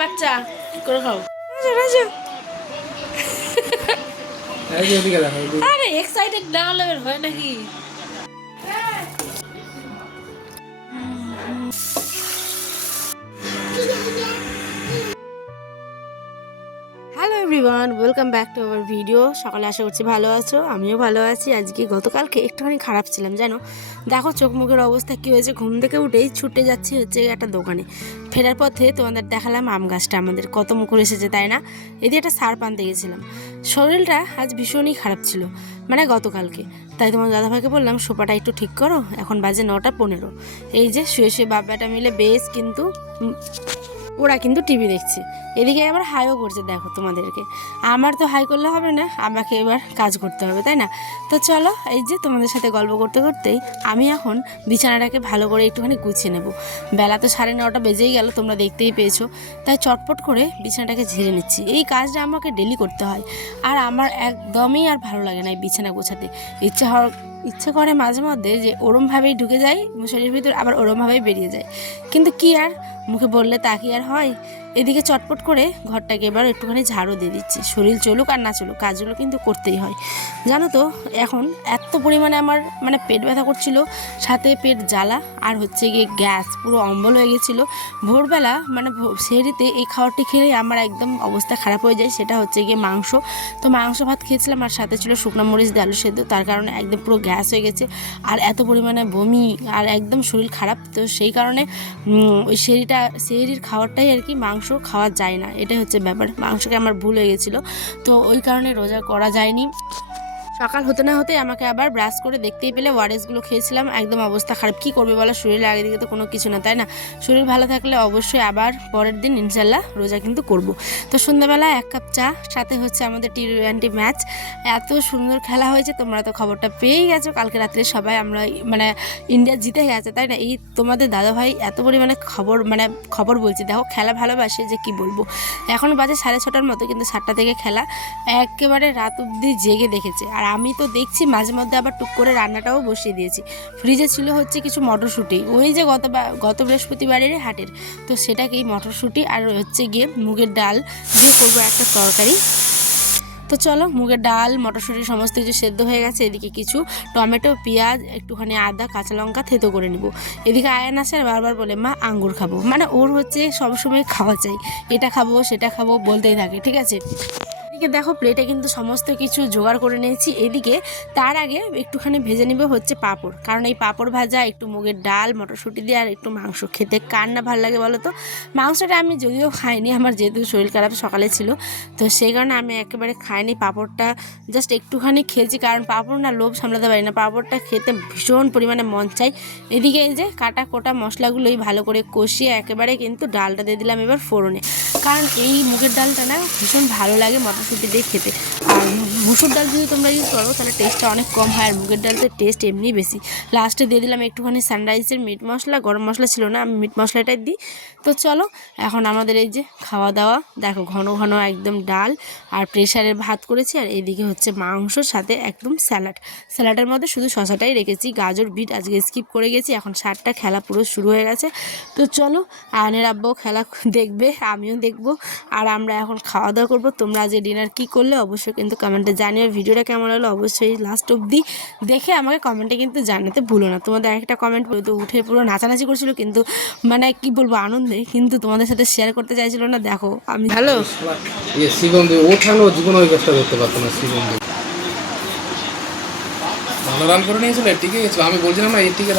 বাচ্চা করে খাও। আরে এক্সাইটেড না হলে হয় নাকি? Hello everyone, welcome back to our video. সকালে আশা করছি ভালো আছো, আমিও ভালো আছি। আজকে গতকালকে একটুখানি খারাপ ছিলাম জানো। দেখো চোখ মুখের অবস্থা কী হয়েছে। ঘুম থেকে উঠেই ছুটে যাচ্ছি হচ্ছে একটা দোকানে। ফেরার পথে তোমাদের দেখালাম আম গাছটা আমাদের কত মুকুর এসেছে, তাই না? এদিকে একটা সার আনতে গেছিলাম। শরীরটা আজ ভীষণই খারাপ ছিল, মানে গতকালকে। তাই তোমার দাদাভাইকে বললাম সোফাটা একটু ঠিক করো। এখন বাজে 9:15। এই যে শুয়ে শুয়ে বাবাটা মিলে বেশ কিন্তু ওরা কিন্তু টিভি দেখছে। এদিকে আবার হাইও করছে দেখো তোমাদেরকে। আমার তো হাই করলে হবে না, আমাকে এবার কাজ করতে হবে, তাই না? তো চলো, এই যে তোমাদের সাথে গল্প করতে করতেই আমি এখন বিছানাটাকে ভালো করে একটুখানি গুছিয়ে নেব। বেলা তো 9:30 বেজেই গেল, তোমরা দেখতেই পেয়েছো। তাই চটপট করে বিছানাটাকে ঝেড়ে নিচ্ছি। এই কাজটা আমাকে ডেলি করতে হয়, আর আমার একদমই আর ভালো লাগে না এই বিছানা গোছাতে। ইচ্ছে করে মাঝে মধ্যে যে ওরমভাবেই ঢুকে যাই মশারির ভিতর, আবার ওরমভাবেই বেরিয়ে যায়। কিন্তু কি আর, মুখে বললে তা কি আর হয়। এদিকে চটপট করে ঘরটাকে এবার একটুখানি ঝাড়ু দিয়ে দিচ্ছি। শরীর চলুক আর না চলুক, কাজগুলো কিন্তু করতেই হয় জানো তো। এখন এত পরিমাণে আমার মানে পেট ব্যথা করছিল, সাথে পেট জ্বালা, আর হচ্ছে গিয়ে গ্যাস, পুরো অম্বল হয়ে গেছিলো। ভোরবেলা মানে সেহরিতে এই খাবারটি খেলেই আমার একদম অবস্থা খারাপ হয়ে যায়। সেটা হচ্ছে গিয়ে মাংস। তো মাংস ভাত খেয়েছিলাম, আর সাথে ছিল শুকনো মরিচ দিয়ে আলু সেদ্ধ। তার কারণে একদম পুরো গ্যাস হয়ে গেছে, আর এত পরিমাণে বমি, আর একদম শরীর খারাপ। তো সেই কারণে ওই সেহরির খাবারটাই আর কি, মাংস খাওয়া যায় না, এটাই হচ্ছে ব্যাপার। মাংসকে আমার ভুল হয়ে গেছিলো, তো ওই কারণে রোজা করা যায়নি। সকাল হতে না হতে আমাকে আবার ব্রাশ করে দেখতেই পেলে ওয়ারেসগুলো খেয়েছিলাম। একদম অবস্থা খারাপ, কী করবে বলো, শরীরের আগে দিকে তো কোনো কিছু না, তাই না? শরীর ভালো থাকলে অবশ্যই আবার পরের দিন ইনশাল্লাহ রোজা কিন্তু করব। তো সন্ধ্যাবেলা 1 কাপ চা, সাথে হচ্ছে আমাদের টি20 ম্যাচ। এত সুন্দর খেলা হয়েছে, তোমরা তো খবরটা পেয়েই গেছো। কালকে রাত্রে সবাই আমরা মানে ইন্ডিয়া জিতে গেছে, তাই না? এই তোমাদের দাদাভাই এত পরিমাণে খবর বলছি, দেখো খেলা ভালোবাসে যে কি বলবো। এখন বাজে 6:30 মতো, কিন্তু 7টা থেকে খেলা, একেবারে রাত অবধি জেগে দেখেছে। আর আমি তো দেখছি মাঝে মধ্যে আবার টুক করে রান্নাটাও বসিয়ে দিয়েছি। ফ্রিজে ছিল হচ্ছে কিছু মটরশুঁটি, ওই যে গত বৃহস্পতিবারের হাটের, তো সেটাকেই মটরশুঁটি আর হচ্ছে গিয়ে মুগের ডাল দিয়ে করবো একটা তরকারি। তো চলো, মুগের ডাল মটরশুঁটি সমস্ত কিছু সেদ্ধ হয়ে গেছে। এদিকে কিছু টমেটো, পেঁয়াজ, একটুখানি আদা, কাঁচা লঙ্কা থেতো করে নেব। এদিকে আয়ান আসে আর বারবার বলে মা আঙ্গুর খাবো, মানে ওর হচ্ছে সবসময় খাওয়া চাই, এটা খাবো সেটা খাবো বলতেই থাকে, ঠিক আছে। এদিকে দেখো প্লেটে কিন্তু সমস্ত কিছু জোগাড় করে নিয়েছি। এদিকে তার আগে একটুখানি ভেজে নিবে হচ্ছে পাঁপড়, কারণ এই পাঁপড় ভাজা, একটু মুগের ডাল মটরশুঁটি দিয়ে আর একটু মাংস খেতে কার না ভালো লাগে বলো তো। মাংসটা আমি যদিও খাইনি, আমার যেহেতু শরীর খারাপ সকালে ছিল, তো সেই কারণে আমি একেবারে খাইনি। পাঁপড়টা জাস্ট একটুখানি খেয়েছি, কারণ পাঁপড় না লোভ সামলাতে পারি না, পাঁপড়টা খেতে ভীষণ পরিমাণে মন চাই। এদিকে এই যে কাটা কোটা মশলাগুলোই ভালো করে কষিয়ে একেবারে কিন্তু ডালটা দিয়ে দিলাম এবার ফোড়নে, কারণ এই মুগের ডালটা না ভীষণ ভালো লাগে মটরশুঁটি দিয়ে খেতে। আর মুসুর ডাল যদি তোমরা ইউজ করো তাহলে টেস্টটা অনেক কম হয়, আর মুগের ডালটার টেস্ট এমনি বেশি। লাস্টে দিয়ে দিলাম একটুখানি সানরাইজের মিট মশলা, গরম মশলা ছিল না, আমি মিট মশলাটাই দিই। তো চলো, এখন আমাদের এই যে খাওয়া দাওয়া, দেখো ঘন ঘন একদম ডাল আর প্রেশারের ভাত করেছি, আর এদিকে হচ্ছে মাংস, সাথে একদম স্যালাডের মধ্যে শুধু শশাটাই রেখেছি, গাজর বিট আজকে স্কিপ করে গেছি। এখন 7টা খেলা পুরো শুরু হয়ে গেছে। তো চলো, আয়নের আব্বাও খেলা দেখবে, আমিও দেখবো, আর আমরা এখন খাওয়া দাওয়া করবো। তোমরা আজকে ডিনার কী করলে অবশ্যই কিন্তু কমেন্টে জানিও। ভিডিওটা কেমন হলো অবশ্যই লাস্ট অবধি দেখে আমাকে কমেন্টে কিন্তু জানাতে ভুলো না। তোমাদের একটা কমেন্ট তো উঠে পুরো নাচানাচি করছিল, কিন্তু মানে কি বলবো আনন্দে, কিন্তু তোমাদের সাথে শেয়ার করতে চাইছিল না। দেখো আমি হ্যালো শিবন্দি ওঠানো জীবনে ওই কাজটা করতে পারতো না। শিবন্দি ভালো রান করে নিয়েছিল, টিকে গেছিল। আমি বলছিলাম না এই টিকে